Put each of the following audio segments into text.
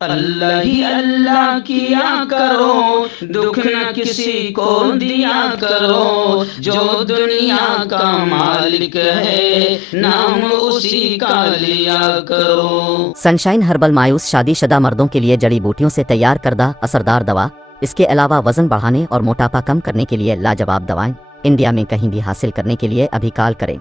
अल्लाह ही अल्लाह किया करो, दुख न किसी को दिया करो, जो दुनिया का मालिक है नाम उसी का लिया करो। सनशाइन हर्बल मायूस शादीशुदा मर्दों के लिए जड़ी बूटियों से तैयार करदा असरदार दवा। इसके अलावा वजन बढ़ाने और मोटापा कम करने के लिए लाजवाब दवाएं इंडिया में कहीं भी हासिल करने के लिए अभी कॉल करें।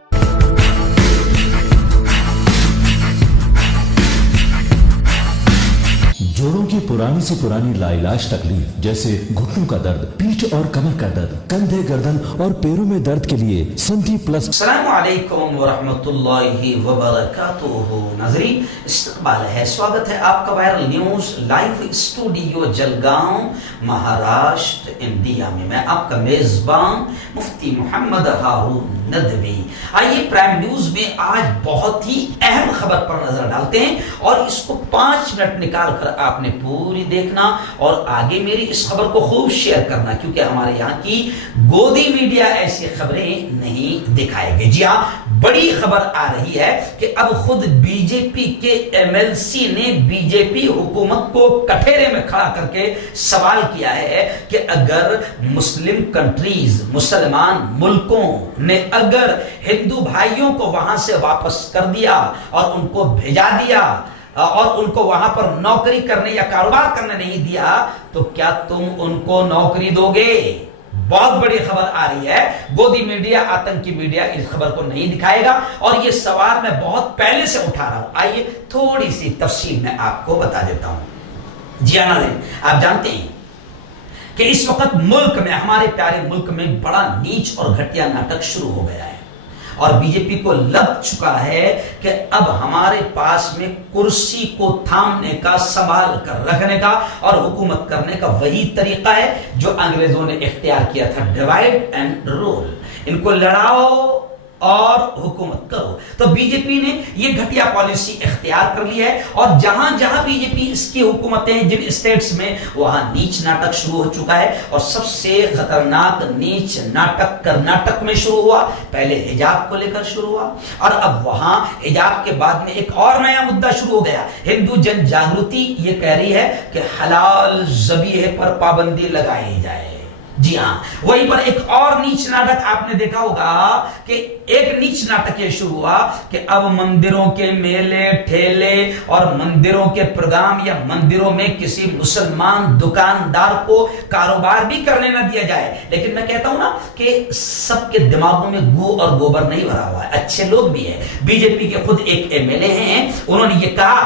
जोड़ों की पुरानी से पुरानी लाइलाज तकलीफ जैसे घुटनों का दर्द, पीठ और कमर का दर्द, कंधे, गर्दन और पैरों में दर्द के लिए संधि प्लस। अस्सलामु अलैकुम वरहमतुल्लाहि वबरकातुहू। नाज़रीन, इस्तकबाल है, स्वागत है आपका viral news live studio Jalgaon, Maharashtra, India में। मैं आपका मेजबान मुफ्ती मोहम्मद हारून नदवी। आइए प्राइम न्यूज में आज बहुत ही अहम खबर पर नजर डालते हैं और इसको 5 मिनट निकाल कर आपने पूरी देखना और आगे मेरी इस खबर को खूब शेयर करना, क्योंकि हमारे यहाँ की गोदी मीडिया ऐसी खबरें नहीं दिखाएगी। जी हाँ, बड़ी खबर आ रही है कि अब खुद बीजेपी के एमएलसी ने बीजेपी हुकूमत को कठेरे में खड़ा करके सवाल किया है कि अगर मुस्लिम कंट्रीज, मुसलमान मुल्कों ने अगर हिंदू भाइयों को वहां से वापस कर दिया और उनको भेजा दिया और उनको वहां पर नौकरी करने या कारोबार करने नहीं दिया, तो क्या तुम उनको नौकरी दोगे? बहुत बड़ी खबर आ रही है। गोदी मीडिया, आतंकी मीडिया इस खबर को नहीं दिखाएगा और यह सवाल मैं बहुत पहले से उठा रहा हूं। आइए थोड़ी सी तफसील में आपको बता देता हूं। जी हाँ, आप जानते हैं कि इस वक्त मुल्क में, हमारे प्यारे मुल्क में बड़ा नीच और घटिया नाटक शुरू हो गया है और बीजेपी को लग चुका है कि अब हमारे पास में कुर्सी को थामने का, संभाल कर रखने का और हुकूमत करने का वही तरीका है जो अंग्रेजों ने इख्तियार किया था, डिवाइड एंड रूल। इनको लड़ाओ और हुकूमत करो। तो बीजेपी ने यह घटिया पॉलिसी इख्तियार कर ली है और जहां जहां बीजेपी इसकी हुकूमतें, जिन स्टेट्स में, वहां नीच नाटक शुरू हो चुका है। और सबसे खतरनाक नीच नाटक कर्नाटक में शुरू हुआ। पहले हिजाब को लेकर शुरू हुआ और अब वहां हिजाब के बाद में एक और नया मुद्दा शुरू हो गया। हिंदू जन जागृति ये कह रही है कि हलाल ज़बीहे पर पाबंदी लगाई जाए। जी हाँ, वहीं पर एक और नीच नाटक आपने देखा होगा कि एक नीच नाटक ये शुरू हुआ कि अब मंदिरों के मेले ठेले और मंदिरों के प्रोग्राम या मंदिरों में किसी मुसलमान दुकानदार को कारोबार भी करने ना दिया जाए। लेकिन मैं कहता हूं ना कि सबके दिमागों में गू और गोबर नहीं भरा हुआ है, अच्छे लोग भी है। बीजेपी के खुद एक एमएलए हैं, उन्होंने ये कहा,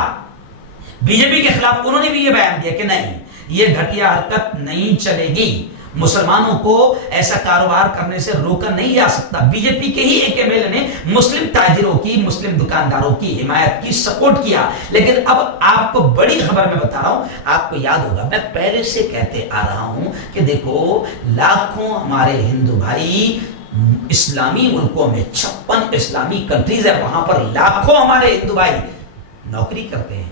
बीजेपी के खिलाफ उन्होंने भी ये बयान दिया कि नहीं, ये घटिया हरकत नहीं चलेगी, मुसलमानों को ऐसा कारोबार करने से रोका नहीं जा सकता। बीजेपी के ही एक एमएलए ने मुस्लिम ताजिरों की, मुस्लिम दुकानदारों की हिमायत की, सपोर्ट किया। लेकिन अब आपको बड़ी खबर मैं बता रहा हूं, आपको याद होगा मैं पहले से कहते आ रहा हूं कि देखो, लाखों हमारे हिंदू भाई इस्लामी मुल्कों में, 56 इस्लामी कंट्रीज है, वहां पर लाखों हमारे हिंदू भाई नौकरी करते हैं,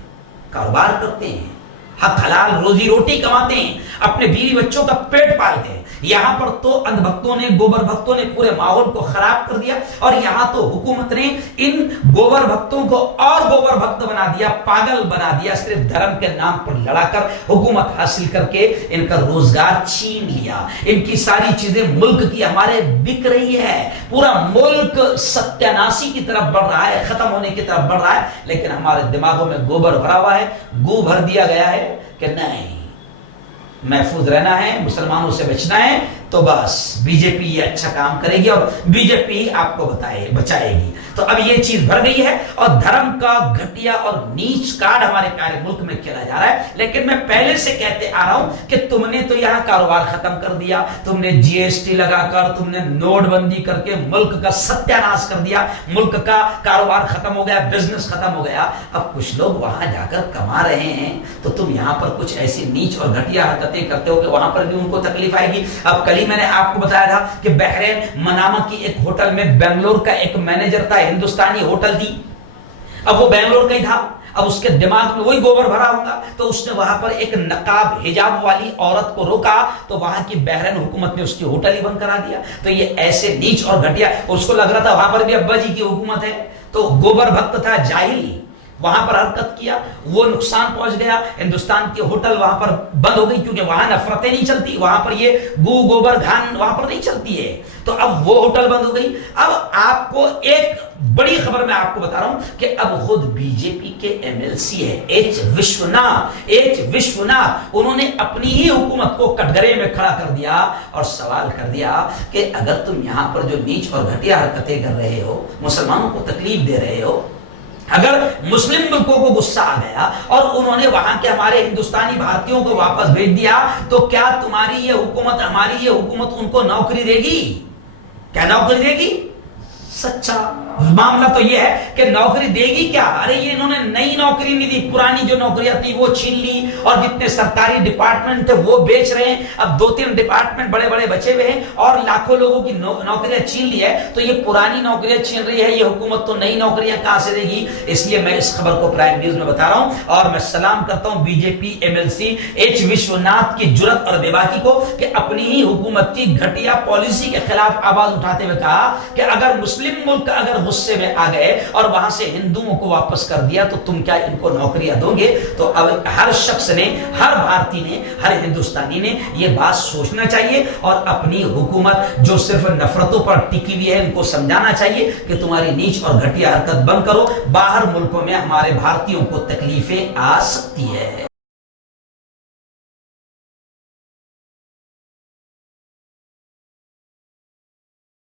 कारोबार करते हैं, हक हलाल रोजी रोटी कमाते हैं, अपने बीवी बच्चों का पेट पालते हैं। यहां पर तो अंधभक्तों ने, गोबर भक्तों ने पूरे माहौल को खराब कर दिया और यहां तो हुकूमत ने इन गोबर भक्तों को और गोबर भक्त बना दिया, पागल बना दिया। सिर्फ धर्म के नाम पर लड़ाकर हुकूमत हासिल करके इनका रोजगार छीन लिया। इनकी सारी चीजें मुल्क की हमारे बिक रही है। पूरा मुल्क सत्यानाशी की तरफ बढ़ रहा है, खत्म होने की तरफ बढ़ रहा है। लेकिन हमारे दिमागों में गोबर भरा हुआ है, गू भर दिया गया है कि नहीं, महफूज रहना है, मुसलमानों से बचना है, तो बस बीजेपी ये अच्छा काम करेगी और बीजेपी आपको बचाएगी। तो अब ये चीज भर गई है और धर्म का घटिया और नीच कार्ड हमारे प्यारे मुल्क में खेला जा रहा है। लेकिन मैं पहले से कहते आ रहा हूं कि तुमने तो यहां कारोबार खत्म कर दिया, तुमने जीएसटी लगाकर, तुमने नोटबंदी करके मुल्क का सत्यानाश कर दिया, मुल्क का कारोबार खत्म हो गया, बिजनेस खत्म हो गया। अब कुछ लोग वहां जाकर कमा रहे हैं, तो तुम यहां पर कुछ ऐसी नीच और घटिया हरकतें करते हो कि वहां पर भी उनको तकलीफ आएगी। अब कल ही मैंने आपको बताया था कि बहरीन मनामा की एक होटल में बेंगलोर का एक मैनेजर था, हिंदुस्तानी होटल थी, अब वो बेंगलोर का ही था। अब उसके दिमाग में वही गोबर भरा होगा, तो उसने वहां पर एक नकाब हिजाब वाली औरत को रोका, तो वहां की बहरीन हुकूमत ने उसकी होटल ही बंद करा दिया। तो ये ऐसे नीच और घटिया, उसको लग रहा था वहां पर भी अब्बा जी की हुकूमत है, तो गोबर भक्त था, जाहिल, वहां पर हरकत किया, वो नुकसान पहुंच गया, हिंदुस्तान के होटल वहां पर बंद हो गई, क्योंकि वहां नफरतें नहीं चलती, वहां पर ये गू गोबर घान वहां पर नहीं चलती है, तो अब वो होटल बंद हो गई। अब आपको एक बड़ी खबर मैं आपको बता रहा हूं कि अब खुद बीजेपी के एमएलसी है एच विश्वनाथ, उन्होंने अपनी ही हुकूमत को कटघरे में खड़ा कर दिया और सवाल कर दिया कि अगर तुम यहां पर जो नीच और घटिया हरकतें कर रहे हो, मुसलमानों को तकलीफ दे रहे हो, अगर मुस्लिम मुल्कों को गुस्सा आ गया और उन्होंने वहां के हमारे हिंदुस्तानी भारतीयों को वापस भेज दिया, तो क्या तुम्हारी ये हुकूमत, हमारी ये हुकूमत उनको नौकरी देगी? क्या नौकरी देगी? सच्चा मामला तो यह है कि नौकरी देगी क्या? अरे ये इन्होंने नई नौकरी नहीं दी, पुरानी जो नौकरियां थी वो छीन ली, और जितने सरकारी डिपार्टमेंट थे वो बेच रहे हैं। अब 2-3 डिपार्टमेंट बड़े बड़े बचे हुए हैं और लाखों लोगों की नौकरियां छीन ली है, तो ये पुरानी नौकरियां छीन रही है ये हुकूमत, तो नई नौकरियां कहां से देगी? इसलिए मैं इस खबर को प्राइम न्यूज में बता रहा हूं और मैं सलाम करता हूं बीजेपी एमएलसी एच विश्वनाथ की जुर्रत और बेबाकी को कि अपनी ही हुकूमत की घटिया पॉलिसी के खिलाफ आवाज उठाते हुए कहा कि अगर मुस्लिम मुल्क अगर गुस्से में आ गए और वहां से हिंदुओं को वापस कर दिया तो तुम क्या इनको नौकरियां दोगे? तो अब हर शख्स ने, हर भारतीय ने, हर हिंदुस्तानी ने यह बात सोचना चाहिए और अपनी हुकूमत जो सिर्फ नफरतों पर टिकी हुई है इनको समझाना चाहिए कि तुम्हारी नीच और घटिया हरकत बंद करो, बाहर मुल्कों में हमारे भारतीयों को तकलीफें आ सकती है।